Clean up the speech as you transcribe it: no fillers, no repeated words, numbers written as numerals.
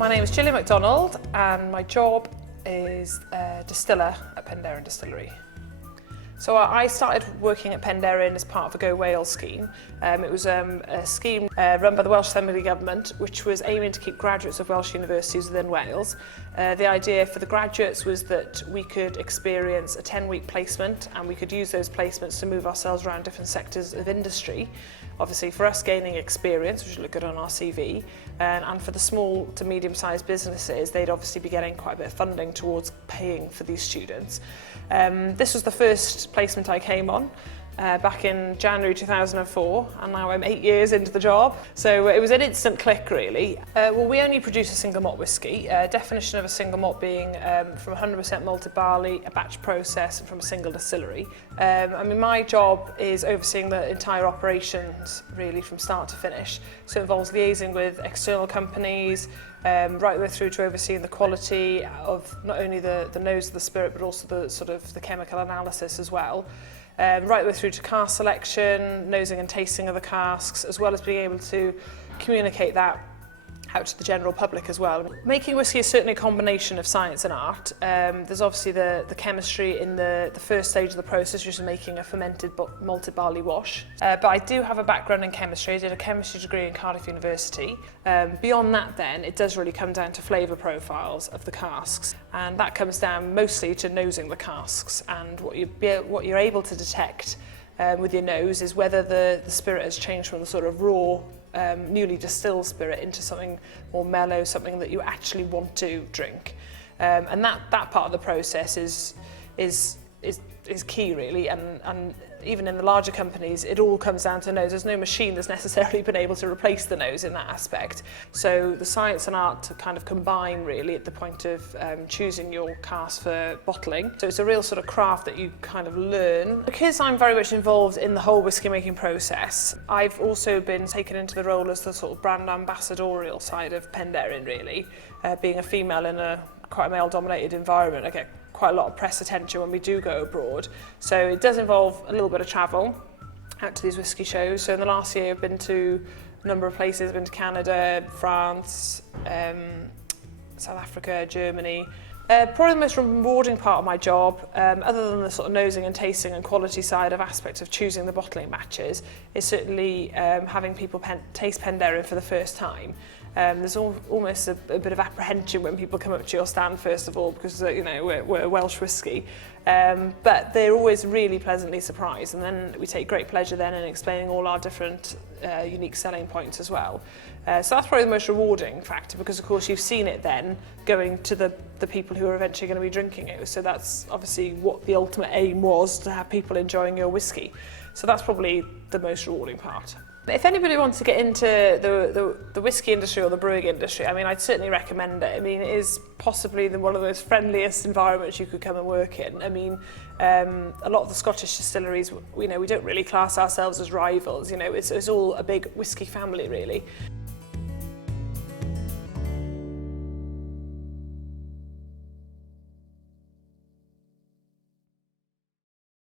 My name is Gillian MacDonald and my job is distiller at Penderyn Distillery. So I started working at Penderyn as part of a Go Wales scheme. It was a scheme run by the Welsh and English government, which was aiming to keep graduates of Welsh universities within Wales. The idea for the graduates was that we could experience a 10-week placement and we could use those placements to move ourselves around different sectors of industry. Obviously for us gaining experience, which would look good on our CV, and for the small to medium-sized businesses, they'd obviously be getting quite a bit of funding towards paying for these students. This was the first placement I came on back in January 2004, and now I'm 8 years into the job. So it was an instant click, really. Well, we only produce a single malt whisky. Definition of a single malt being from 100% malted barley, a batch process, and from a single distillery. I mean, my job is overseeing the entire operations, really, from start to finish. So it involves liaising with external companies, right the way through to overseeing the quality of not only the nose of the spirit, but also the sort of the chemical analysis as well. Right the way through to cask selection, nosing and tasting of the casks, as well as being able to communicate that out to the general public as well. Making whisky is certainly a combination of science and art. There's obviously the chemistry in the first stage of the process, which is making a fermented malted barley wash. But I do have a background in chemistry. I did a chemistry degree in Cardiff University. Beyond that then, it does really come down to flavour profiles of the casks. And that comes down mostly to nosing the casks. And what you're able to detect with your nose is whether the spirit has changed from the sort of raw newly distilled spirit into something more mellow, something that you actually want to drink. And that part of the process is key, really, and even in the larger companies it all comes down to nose. There's no machine that's necessarily been able to replace the nose in that aspect. So the science and art to kind of combine, really, at the point of choosing your cask for bottling. So it's a real sort of craft that you kind of learn. Because I'm very much involved in the whole whisky making process, I've also been taken into the role as the sort of brand ambassadorial side of Penderyn, really. Being a female in a quite a male dominated environment, I get quite a lot of press attention when we do go abroad. So it does involve a little bit of travel out to these whisky shows. So in the last year I've been to a number of places. I've been to Canada, France, South Africa, Germany. Probably the most rewarding part of my job, other than the sort of nosing and tasting and quality side of aspects of choosing the bottling batches, is certainly having people taste Penderyn for the first time. There's almost a bit of apprehension when people come up to your stand, first of all, because you know we're Welsh whisky, but they're always really pleasantly surprised, and then we take great pleasure then in explaining all our different unique selling points as well. So that's probably the most rewarding factor, because of course you've seen it then going to the people who are eventually going to be drinking it. So that's obviously what the ultimate aim was, to have people enjoying your whisky. So that's probably the most rewarding part. If anybody wants to get into the whisky industry or the brewing industry, I mean, I'd certainly recommend it. I mean, it is possibly one of the most friendliest environments you could come and work in. I mean, a lot of the Scottish distilleries, you know, we don't really class ourselves as rivals. You know, it's all a big whisky family, really.